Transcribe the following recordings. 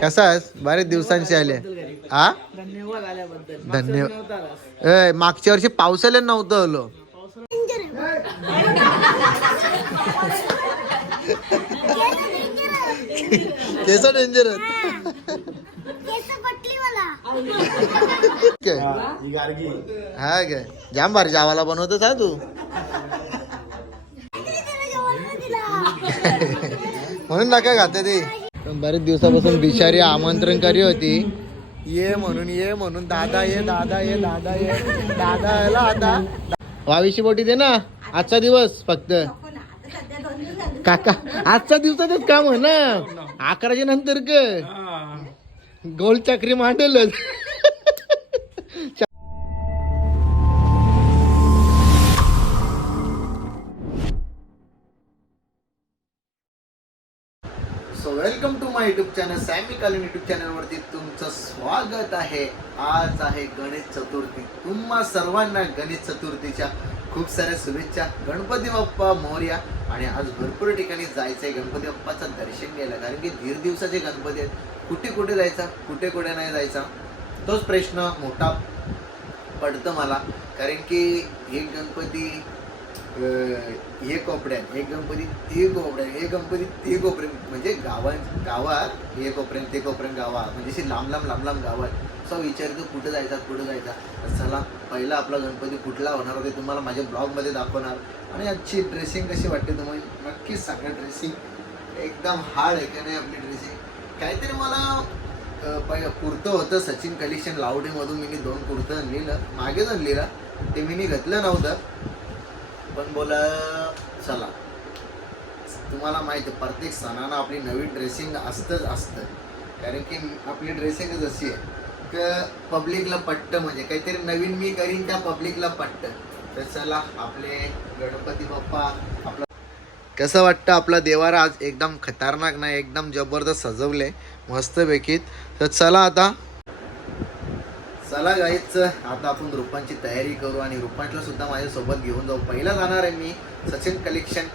कसा आहेस? बरेच दिवसांची आले. हा धन्यवाद आल्याबद्दल धन्यवाद ए, मागच्या वर्षी पावसाला नव्हतं आलो. केस डेंजर हा काय जाम भारी जावाला बनवतोस हा तू. म्हणून नका खाते ते. बरेच दिवसापासून बिचारी आमंत्रण करी होती. ये म्हणून ये म्हणून दादा ये दादा ये दादा ये दादा आला आता. वावीशी बोटी दे ना आजचा दिवस फक्त. काका आजचा दिवसातच काम आहे ना अकराच्या नंतर ग गोल चक्री मांडलच so welcome to my YouTube channel Sammy कालीन युट्यूब चॅनलवरती तुमचं स्वागत आहे. आज आहे गणेश चतुर्थी. तुम्हा सर्वांना गणेश चतुर्थीच्या खूप साऱ्या शुभेच्छा. गणपती बाप्पा मोर्या आणि आज भरपूर ठिकाणी जायचंय. गणपती बाप्पाचं दर्शन घ्यायला. कारण की दीड दिवसाचे गणपती आहेत. कुठे कुठे जायचा कुठे कुठे नाही जायचा तोच प्रश्न मोठा पडतं मला. कारण की एक गणपती हे कोपऱ्यात एक गणपती ते कोपऱ्यात एक गणपती ते कोपऱ्यात म्हणजे गावां गावात हे कोपऱ्यात ते कोपऱ्यात गावात म्हणजे अशी लांब लांब लांब लांब गावात. असा विचारतो कुठं जायचा कुठं जायचा. चला पहिला आपला गणपती कुठला होणार होते तुम्हाला माझ्या ब्लॉगमध्ये दाखवणार. आणि आजची ड्रेसिंग कशी वाटते तुम्हाला? नक्कीच सांगा ड्रेसिंग एकदम हार्ड आहे का नाही आपली ड्रेसिंग काहीतरी मला कुर्तं होतं सचिन कलेक्शन लावडीमधून. मी दोन कुर्तं आणलेलं. मागेच आणलेलं. ते मी घातलं नव्हतं. पण बोला चला. तुम्हाला माहिती आहे प्रत्येक सणाला आपली नवीन ड्रेसिंग असतंच असतं. कारण की आपली ड्रेसिंगच अशी आहे तर पब्लिकला पट्ट म्हणजे. काहीतरी नवीन मी करीन त्या पब्लिकला पट्ट तर चला आपले गणपती बाप्पा आपला कसं वाटतं आपला देवारा आज एकदम खतरनाक नाही एकदम जबरदस्त सजवले मस्त पैकीत तर चला आता. चला गाईच आता आपण रूपांची तयारी करू आणि रूपांचला सुद्धा माझ्यासोबत घेऊन जाऊ. पहिला जाणार आहे मी सचिन कलेक्शन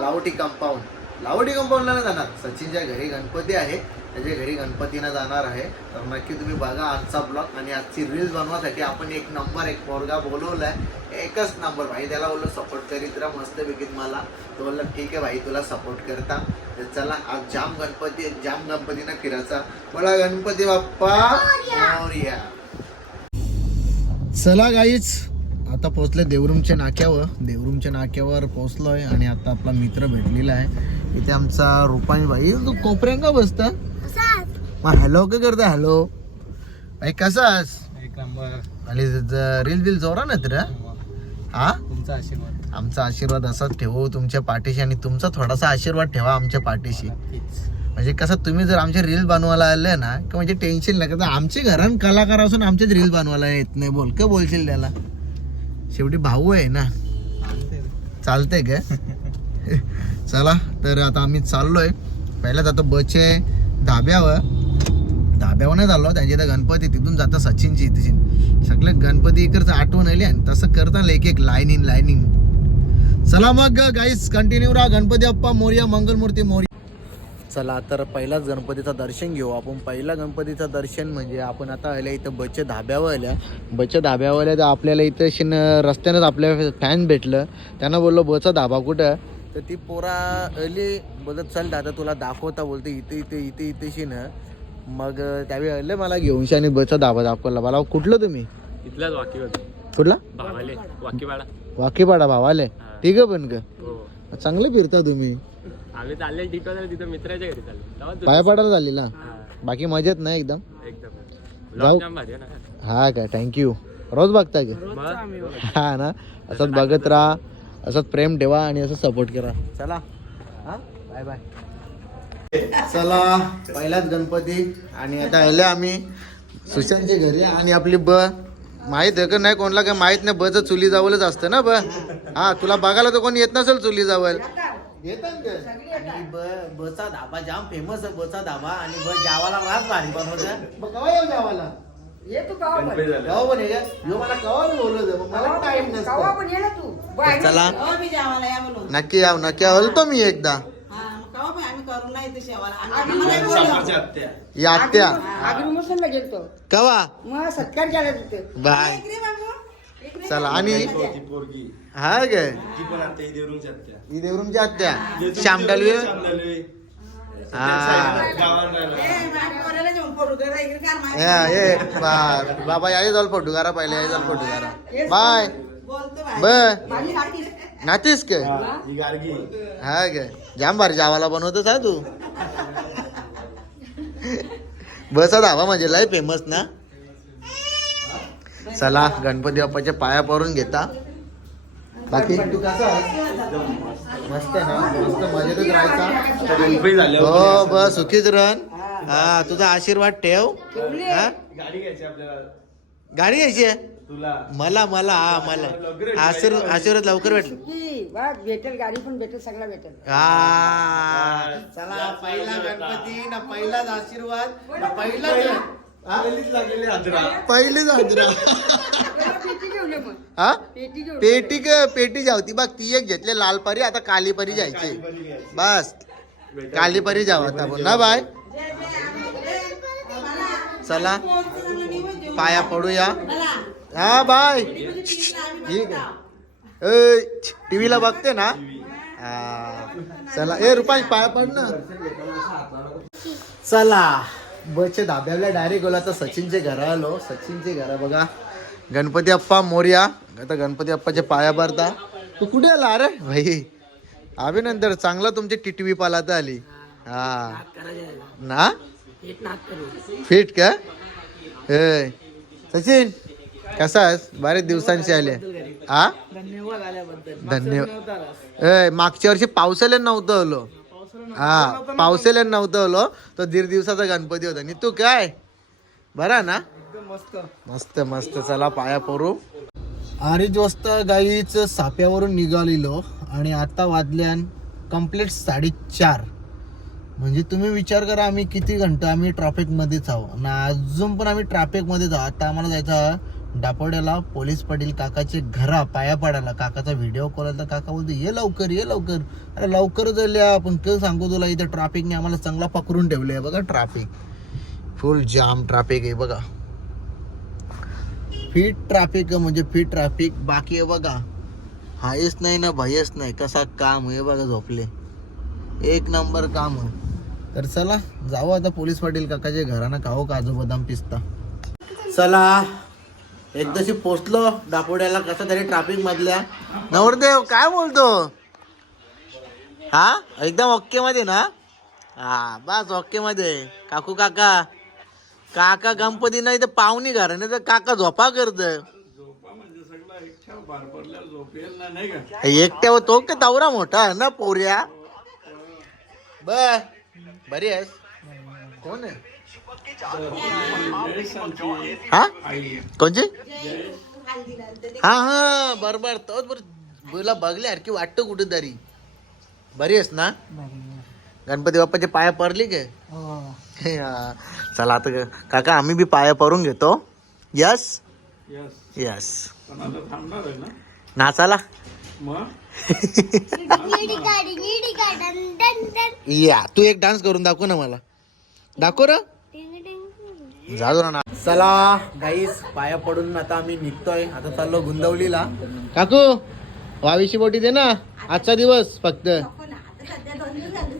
लावटी कंपाऊंड लावटी कंपाऊंडला नाही जाणार. सचिनच्या घरी गणपती आहे. त्याच्या घरी गणपतीनं जाणार आहे. तर नक्की तुम्ही बघा आजचा ब्लॉग आणि आजची रील्स बनवण्यासाठी आपण एक नंबर एक पोरगा बोलवलाय. एकच नंबर. भाई त्याला बोललो सपोर्ट करीत राहा मस्त पैकीत मला. तो बोलला ठीक आहे भाई तुला सपोर्ट करता. तर चला आज जाम गणपती जाम गणपतीनं फिरायचा. बोला गणपती बाप्पा. मोरया. चला गाईच आता पोहोचले देवरूमच्या नाक्यावर. देवरूमच्या नाक्यावर पोहोचलोय आणि आता आपला मित्र भेटलेला आहे. इथे आमचा रुपाणी भाई. तू कोपऱ्यां का बसता मग हॅलो का करता हॅलो भाई कसास एक नंबर आणि रील बिल जोरा ना तर हा. तुमचा आशीर्वाद. आमचा आशीर्वाद असाच ठेवू तुमच्या पाठीशी आणि तुमचा थोडासा आशीर्वाद ठेवा आमच्या पाठीशी. नक्कीच. म्हणजे कसं तुम्ही जर आमचे रील बनवायला आले ना की म्हणजे टेन्शन नाही का आमचे घरान कलाकार असून आमचेच रील बनवायला येत नाही. बोल का बोलशील त्याला? शेवटी भाऊ आहे ना. चालतंय का चला तर आता आम्ही चाललोय. पहिल्याच आता बचे धाब्यावर. धाब्यावर नाही चाललो त्यांच्या इथं गणपती तिथून जाता सचिनची तिची. सगळे गणपती इकडचं आठवण आली आणि तसं करता एक एक लाईनिंग लाईनिंग चला मग गाईस कंटिन्यू राहा. गणपती अप्पा मोर्या मंगलमूर्ती मोर्या चला तर पहिलाच गणपतीचं दर्शन घेऊ. आपण पहिला गणपतीचं दर्शन म्हणजे आपण आता आल्या इथं बच्चे धाब्यावर आल्या बच्चे धाब्यावर आल्या तर आपल्याला इथं शिन रस्त्यानंच आपल्या फॅन भेटलं. त्यांना बोललो बचा धाबा कुठं? तर ती पोरा आली बोलत चल दादा तुला दाखवता बोलते इथे इथे इथे इथे शिन. मग त्यावेळी आले मला घेऊन आणि बचा धाबा दाखवला. मला कुठलं तुम्ही? इथलाच वाकी कुठला? वाकीवाडा वाकीपाडा. भावाले. ठीक आहे पण का हो. चांगलं फिरता तुम्ही. आम्ही चालले तिथं तिथं मित्राच्या घरी चालले. पाया पडायला झालेला हा, बाकी मजेत नाही एकदम? एकदम. जाऊ. ना. हा काय थँक्यू रोज बघता का? हा ना? असंच बघत राहा असंच प्रेम ठेवा आणि असं सपोर्ट करा. चला. हा? बाय बाय चला पहिलाच गणपती. आणि आता आले आम्ही सुशांतच्या घरी. आणि आपली ब माहीत आहे का नाही कोणाला? काय माहीत नाही बच चुली जावलच असतं ना ब? हा तुला बघायला तर कोणी येत नसेल चुली जावल. येतात का? आणि ब बचा धाबा जाम फेमस आहे बचा धाबा. आणि ब जावाला राहत भारी बनवत कवा येऊ जावाला? ये तू कवा पण. कवा पण आहे का ह्यो मला कवा बोलवलं मग मला टाइम कवा नसतो. पण ये ना तू. बाहेर चला. हो मी जेवायला या म्हणून? नक्की याव नक्की हलतो मी एकदा. हा मग केव्हा पण आम्ही करून नाही इथे जेवायला आणि आम्ही आम्हाला बोलवलं. बोलवलं. या आत्या. आगरी मुसलला गेलतो. कवा? मग सत्कार केला तिथे. बाय. इकडे बाबू. इकडे चला आणि हा गे. हा ए, माझ्या पोराला जेवण फोडू दे रे, इकडे काय माहिती? या ये बार बाबा याय जाल फोटो करा पहिले याय जाल फोटो करा बाय. हाती. नातीस के? हा गे जाम भारी जावाला बनवतोस हा तू. बस धावा म्हणजे लय फेमस ना? चला गणपती बाप्पाच्या पाया पडून घेता. बाकी? तू कसा मस्त ना? मस्त मजेतच राहायचा. हो बस सुखीच रन. हा तुझा आशीर्वाद ठेव. हा? गाडी घ्यायची आहे? मला मला हा मला. आशीर्वाद आशीर्वाद लवकर भेटल भेटेल गाडी पण भेटेल सगळा भेटेल. हा. चला पहिला गणपती ना पहिलाच आशीर्वाद ना पहिलाच? पहिलीच हाजरा. पेटी घेऊन मग. हा? पेटी पेटी जावती. बघ ती एक घेतले लाल परी आता काली परी जायचे बस. काली परी जाव आता आपण ना बाय. चला. पाया पडूया. हा बाय. ठीक आहे. टीव्हीला बघते ना? हा. चला. ए रुपाई पाया पड ना. चला. बचे धाब्याला डायरेक्ट गेलो आता सचिनचे घरा आलो. सचिनचे घरा बघा. गणपती अप्पा मोर्या. आता गणपती अप्पाचे पाया भरता. तू कुठे आला? अरे भाई अभिनंतर चांगला तुमची टिटवी पालात आली. हा. ना? फिट का? ए. सचिन कसा आहेस? बरेच दिवसांची आले. हा? धन्यवाद धन्यवाद मागच्या वर्षी पावसाला नव्हतं आलो. हा पावसाला नव्हतं आलो तो दीड दिवसाचा गणपती होता. आणि तू काय? बरा ना? मस्त. मस्त मस्त. चला पाया पडू. अडीच वाजता गाईच साप्यावरून निघालेलो आणि आता वाजल्यान कंप्लीट साडेचार. म्हणजे तुम्ही विचार करा आम्ही किती घंटा आम्ही ट्रॅफिकमध्येच आहो ना अजून पण आम्ही ट्रॅफिकमध्येच आहोत. आता आम्हाला जायचं दापोड्याला पोलीस पाटील काकाचे घरा पाया पडायला. काकाचा व्हिडिओ कॉल आला. तर काका बोलतो ये लवकर ये लवकर. अरे लवकर झाल्या आपण. कसं सांगू तुला इथे ट्रॅफिकने आम्हाला चांगला पकडून ठेवले बघा ट्रॅफिक फुल जाम ट्रॅफिक आहे बघा. फिट ट्रॅफिक म्हणजे फिट ट्रॅफिक बाकी आहे बघा. हायच नाही ना भयच नाही. कसा काम आहे बघा झोपले. एक नंबर काम आहे. तर चला जाऊ आता पोलीस पाटील काकाचे घरानं खाऊ काजू बदाम पिस्ता. चला. एकदाशी पोचलो दापोड्याला कसं तरी ट्राफिक मधल्या. नवरदेव काय बोलतो? हा? एकदम ओके मध्ये ना? हा बस ओके मध्ये. काकू काका. काका गणपती नाही तर पाहुणी घर नाही तर काका झोपा करत. एकट्या तो का तवरा मोठा ना पोर्या बर बरी आहेस? कोण आहे? हा? कोणची? हा हा बरोबर. तोच बर तुला बघले की वाटतं कुठेतरी. बरी आहेस ना? गणपती बाप्पाचे पाया पडली काय हा. चला आता ग- काका आम्ही बी पाया पडून घेतो. यस? यस. नाचाला या तू एक डान्स करून दाखव ना मला. दाखव र. ना चला गाईस पाया पडून आता आम्ही निघतोय. आता चाललो गुंदवलीला. काकू वावीशी बोटी दे ना. आजचा दिवस फक्त.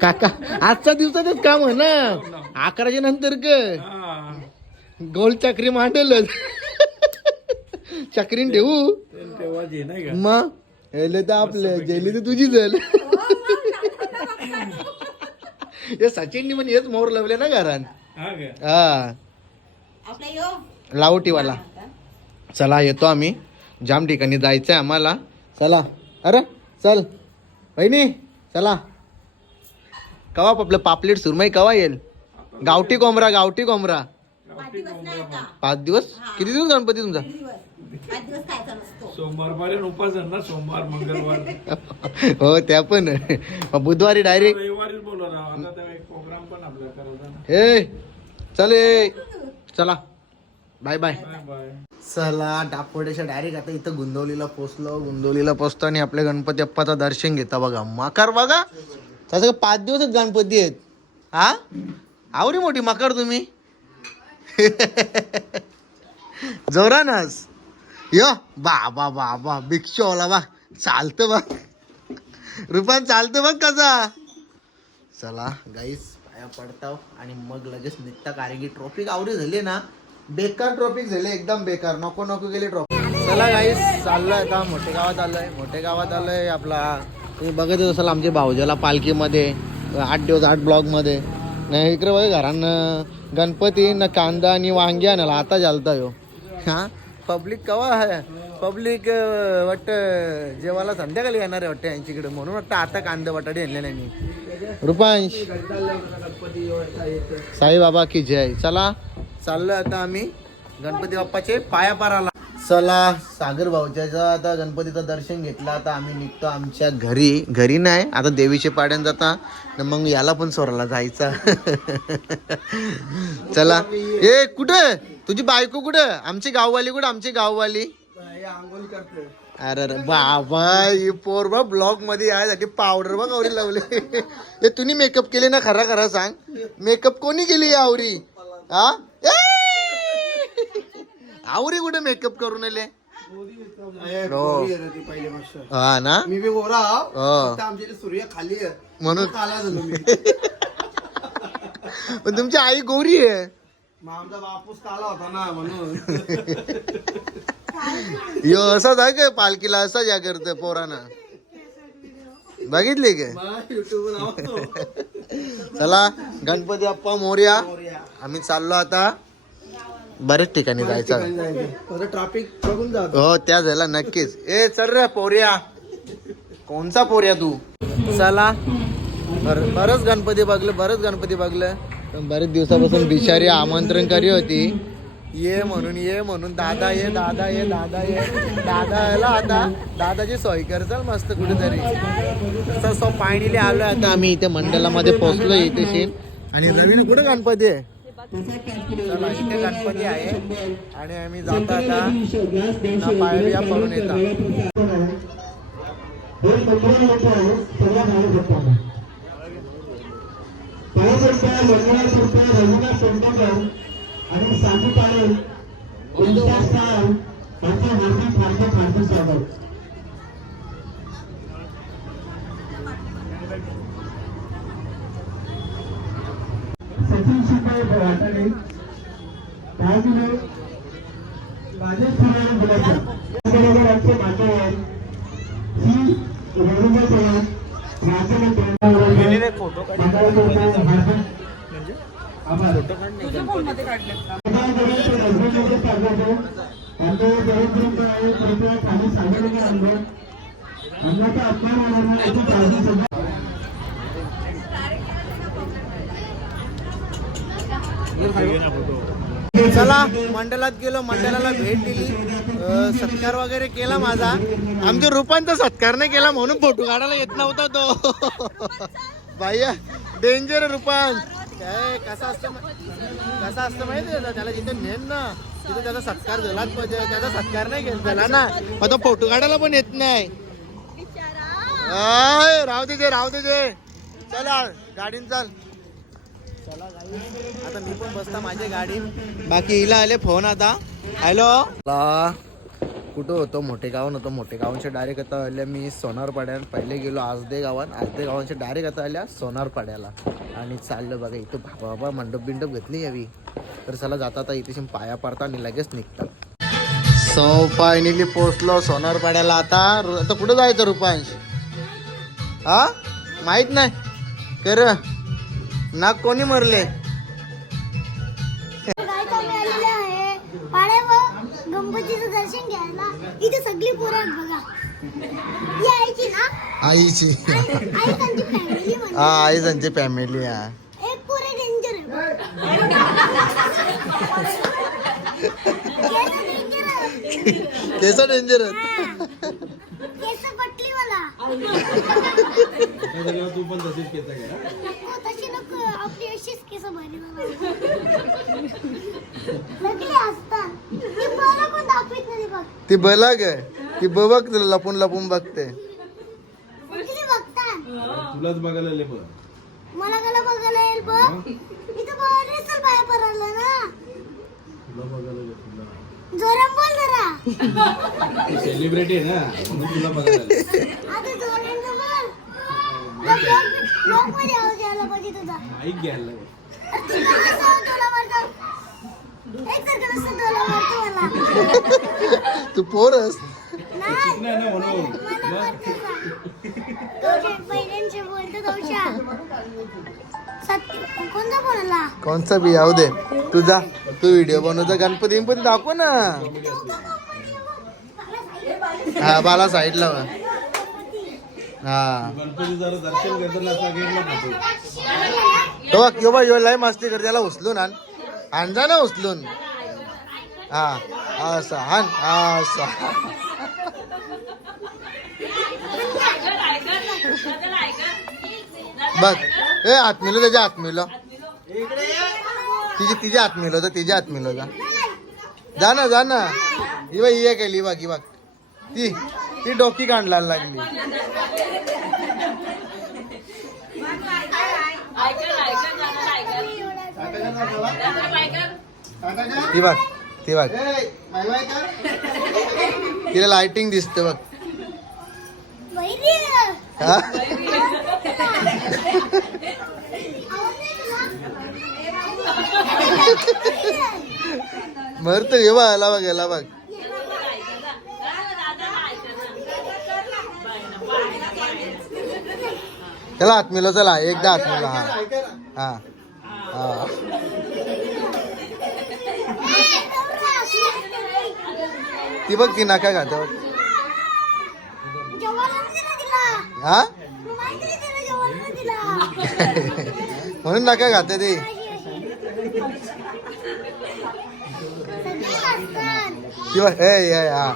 काका आजचा दिवसातच काम आहे ना. अकराच्या नंतर क गोल चक्री मांडेल चक्रीन ठेवू? मग हेले तर आपले जेली तर तुझी झाल हे सचिननी पण हेच मोर लावले ना घरान हा. लावटीवाला. चला येतो आम्ही. जाम ठिकाणी जायचंय आम्हाला. चला. अरे चल. बहिणी चला. कवा आपलं पापलेट सुरमई कवा येईल? गावठी कोंबरा गावठी कोंबरा. पाच दिवस किती दिवस गणपती तुमचा? उपास आहे ना सोमवार मंगळवार. हो त्या पण. बुधवारी डायरेक्ट रविवारीच बोलवला. आता त्या एक प्रोग्राम पण आपला करायचा ना. ए चल ए. चला. बाय बाय बाय चला डापोड्याच्या डायरेक्ट आता इथं गुंदवलीला पोचलो गुंदवलीला पोचतो आणि आपल्या गणपती अप्पाचं दर्शन घेता बघा. मकर बघा. तसं पाच दिवसच गणपती आहेत. हा? आवरी मोठी मकर तुम्ही? जोरानच. यो बाबा बाबा भिक्षोला बा चालतं बघ. रुपान चालतं बघ कसा. चला गाईस पडताव आणि मग लगेच निघता कारण की ट्रॉफिक आवडी झाली ना बेकार ट्रॉफिक झाले एकदम बेकार. नको नको गेली ट्रॉफिक. चला गाईस चाललोय आता मोठे गावात आलोय. मोठे गावात आलोय आपला. तुम्ही बघत असाल आमच्या भाऊजाला पालखीमध्ये आठ दिवस आठ ब्लॉकमध्ये नाही इकडे बघ घरानं गणपती न कांदा आणि वांगी ना आता चालता यो हां? पब्लिक कवा पब्लिक वाटतं जेवायला संध्याकाळी येणार आहे वाटतं यांच्याकडे म्हणून वाटतं आता कांदा बटाटे आणले नाही. मी रुपांश. साईबाबा की जय. चला. चाललोय आता आम्ही गणपती बाप्पाचे पाया पाराला. चला सागर भाऊच्या आता गणपतीचं दर्शन घेतलं. आता आम्ही निघतो आमच्या घरी. घरी नाही आता देवीचे पाड्यान जाता. न मग याला पण सोराला जायचा. चला. ए कुठे? तुझी बायको कुठं? आमची गाववाली कुठं? आमची गाववाली. अरे अरे बाबा ही पोर बा ब्लॉगमध्ये यासाठी पावडर बघ आवरी लावले. हे तुम्ही मेकअप केले ना खरा खरा सांग. मेकअप कोणी केली आवरी? हा! आवरी कुठे मेकअप करून आले? हो. हा ना? मी बी गोरा हो. आमच्या सूर्य खाली म्हणून. पण तुमची आई गोरी आहे. आमचा बापूस काला होता ना म्हणून. यो असाच आहे का पालखीला असाच या करते पोराना. बघितली का युट्यूब लावतो. चला गणपती बाप्पा मोर्या. आम्ही चाललो आता. बरेच ठिकाणी जायचं. ट्रॅफिक बघून हो त्या झाला नक्कीच. ए चल रे पोर्या. कोणचा पोर्या तू? चला. बर बरंच गणपती बघलं बरंच गणपती बघलं. बरेच दिवसापासून बिचारी आमंत्रण करी होती. ये म्हणून ये म्हणून दादा ये दादा ये दादा ये. दादा आला आता. दादाची सोय कर चल मस्त कुठेतरी. तसं सो पाणीले आलो आता आम्ही इथे मंडळामध्ये पोहोचलो इथे शेण आणि नवीन कुठं गणपती आहे? चला इथे गणपती आहे. आणि आम्ही जातो आता तळे संपा मंगळा संपा रविदास संपाकर आणि साधू पाळे उल्हास साळ यांचे हार्दिक हार्दिक हार्दिक स्वागत चला मंडळात गेलो मंडळाला भेट दिली. सत्कार वगैरे केला माझा. आमच्या रुपांचा सत्कार नाही केला म्हणून फोटो काढायला येत नव्हता तो. बाह्या डेंजर रुपान काय कसा असतं कसा असतं माहिती आहे त्याला जिथे नेन ना तिथे त्याचा सत्कार झालाच पाहिजे. त्याचा सत्कार नाही केला ना. मग तो फोटो काढायला पण येत नाही. राहू दे जे, राहू दे. चला गाडीन चाल. आता मी पण बसता माझ्या गाडी. बाकी हिला आले फोन आता. हॅलो? कुठं होतो? मोठे गावन होतो मोठे गावांच्या डायरेक्ट आता आल्या मी सोनार पाड्याला पहिले गेलो आजदे गावात आजदे गावांच्या डायरेक्ट आता आल्या सोनार पाड्याला आणि चाललं बघा इथं बाबा बाबा मंडप बिंडप घेतली यावी तर चला जाता आता इथे पाया पडता आणि लगेच निघतात सो फायनली पोचलो सोनार पाड्याला आता आता कुठं जायचं रुपांश? हा? माहीत नाही. कर. नाग कोणी मरले? गायका मिळालेले आहे पाड्यावर गणपतीचं दर्शन घ्यायला इथे सगळी पोरं आहेत बघा आईची. ना हा आई त्यांची फॅमिली एक पोरे डेंजर आहे आहे. केस डेंजर केस पटली मला. तू पण तशीच केस तशी नको आपली अशीच केस भारी असतात ती पोरं कोण दाखवीत नाही बघ ती बला ग ती बघ तुला लपून लपून बघते. तुलाच बघायला लय बरं. मला कला बघायला येईल बघ. इथं बरेच बाया पडला ना. तुला बघायला तुला. जोरात बोल जरा. सेलिब्रिटी आहे ना म्हणून तुला बघायला तू पोरस नाही ना म्हणून कोणचा बी याऊ दे. तू जा. तू व्हिडिओ बनवतो. गणपती पण दाखव ना. हा बाला साईडला. हा. गणपती जरा दर्शन घेताना असा गेला ना तू. तो बघ यो बा यो लय मस्ती कर त्याला उचलून आण. आण जा ना उचलून. हा असा. आण असा. बघ ए हात मिलो त्याच्या हात मिलो तिची तिच्या हात मिलो तर तिच्या हात. मिलो जा जा ना जा ना. ही बघ ही केली बघ ही बघ. ती. ती डोकी काढला लागली. ती बघ ती बघ. तिला लाइटिंग दिसते बघ. मरत हे बघ याला बघ याला बघ. त्याला हात मिलो चला एकदा हात मिलो हा. हा. हा ती बघ ती नका खात हा? म्हणून नका घाते ती. ती बघ ए ए हा.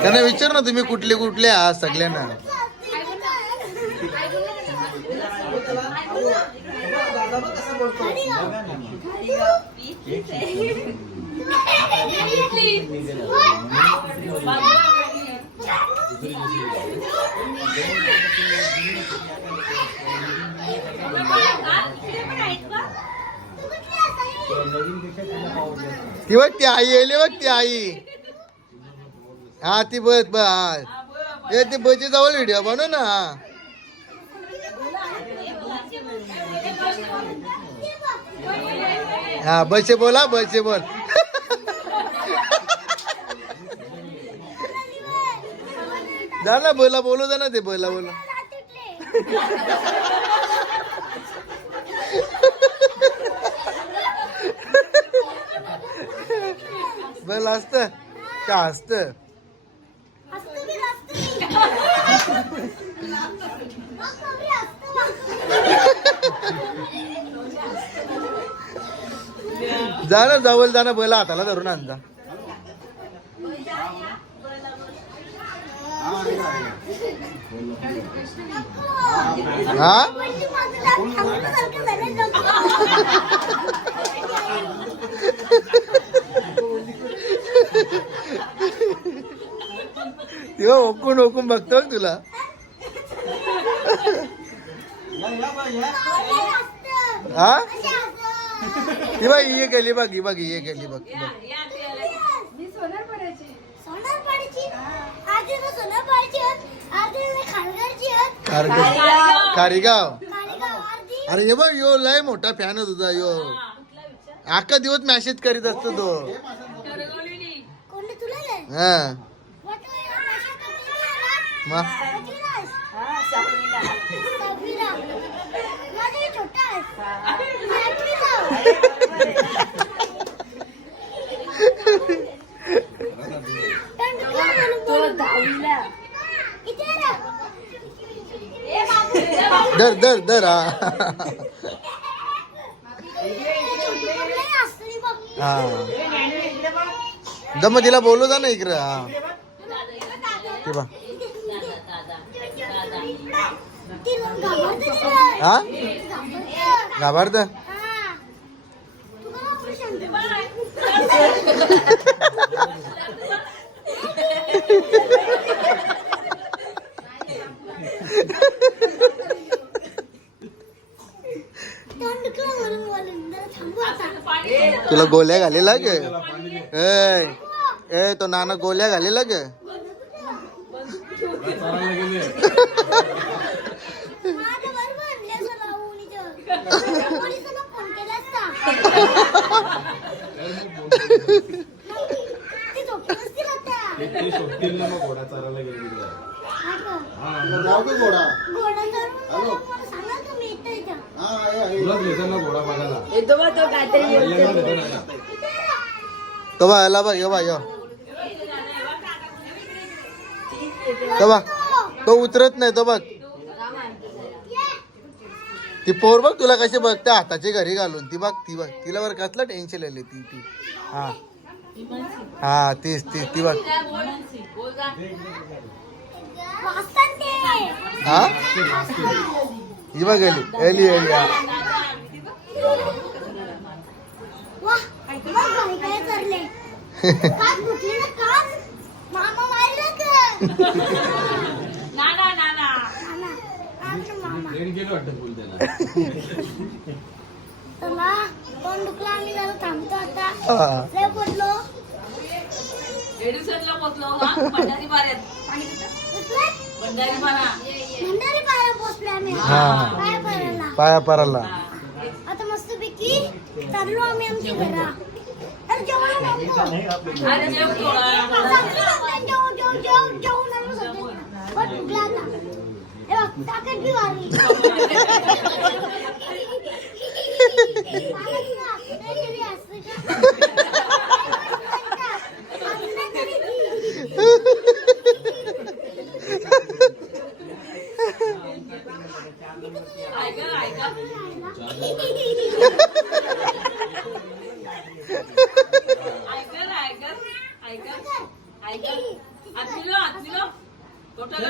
त्यांना विचार ना तुम्ही कुठले कुठले आहात सगळ्यांना. ती बघ ती आई येईल बघ ती आई. हा ती बघ बघ ते ए ती बची जवळ व्हिडिओ बनव ना हा. बसे बोला बसे बोल. जा ना बोला बोलू जा ना ते बोला बोला. बोल असत का असत असतं बी असतं बी असतं. जा ना जवळ जा ना बोला हाताला धरून आण हा म्हणजे माझं नाक थांबल्यासारखं झालं नको. तेव्हा ओकून ओकून बघतो बघ तुला. हा. ही बघ ही गेली बघ ही बघ ही गेली बघ बघ. खारगाव. अरे हे बघ यो लय मोठा फॅन आहे तुझा यो. अख्खा दिवस मॅसेज करीत असतो तो. हा? मग लय असतं बघ. हा जम तिला बोलू जा ना इकडं. हा. ते हा? घाबरत हा. तू का ऑपरेशन तोंड दुखलं म्हणून बोलून जरा थांबू आता तुला गोल्या घालेला ग? ए ए तो नाना गोल्या घालेला ग? घोडा चालायला गेले हा घोडा घोडा धरून मला सांगा का मी येतो बा तो काहीतरी बा यो बा यो तो बा तो उतरत नाही तो बघ ती पोर बघ तुला कशी बघते हाताची घरी घालून ती बघ. ती बघ तिला वर कसलं टेन्शन आले ती ती हा हा. तीच तीच ती बघ. हा. ही बघ एली एली एली पोचलो हा. भंडारी? भंडारी हा. पाया पराला आता मस्तपैकी चाललो आम्ही आमच्या घरा. अरे जेवण नको. अरे जेव थोडा चांगलं होतं, जेव- जेव- जेव- जेवून आलो सगळे. पण भुकला आता. हे बघ, ताकद बी वाढली. चालत ना. नाही तरी असं का? असलं तरी ऐका ऐका ऐका ना ऐका ऐका ऐका आतमिलो आतमिलो टोटल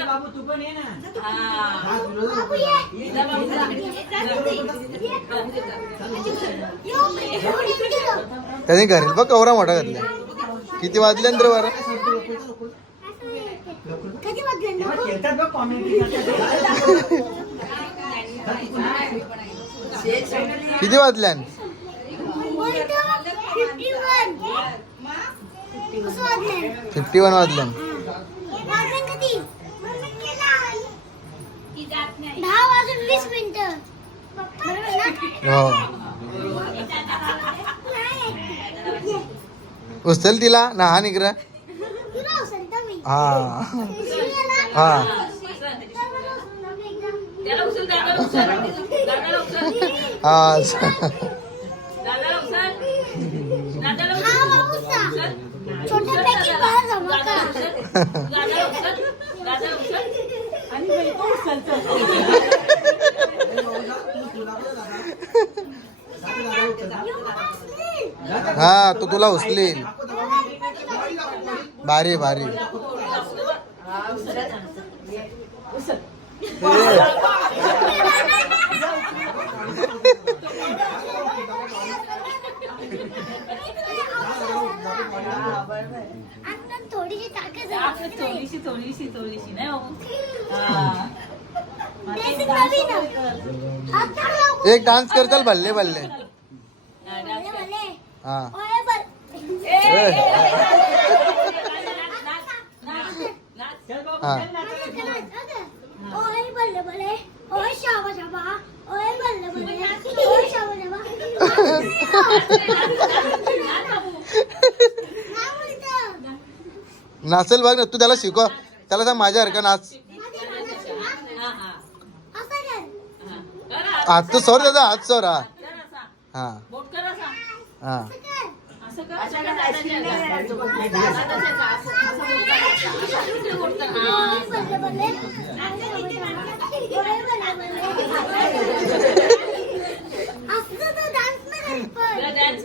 बाबू तू पण ये ना हा. त्याने घरी बघ कवरा मोठा घातला किती वाजले नंतर बरं कधी वाजले? किती वाजल्यान बोलतो 51. कसं वाजले? फिफ्टी वन वाजल्यान वाजले कधी? दहा वाजून वीस मिनिटं बरोबर ना? हो उचल तिला ना हा मी. हा? हा उचल हा. तो तुला उचलेल भारी भारी थोडीशी ताकद आपली आहे. थोडीशी थोडीशी थोडीशी नाही बाबू हा बेसिक नवीन आहे. हात तर लाव. एक डान्स कर चल भल्ले भल्ले भले, भले. हा ओय, बल. हा ओय बल्ले बल्ले ओय शाबा शाबा ओय बल्ले बल्ले ओय शाबा शाबा काय बोलतो? नाचेल बघ ना तू त्याला शिकव. त्याला सांग नाच हा हा कर. हा करा हात तर सोर त्याचा हात सोर हा. हा. बोट कर असा हा डान्स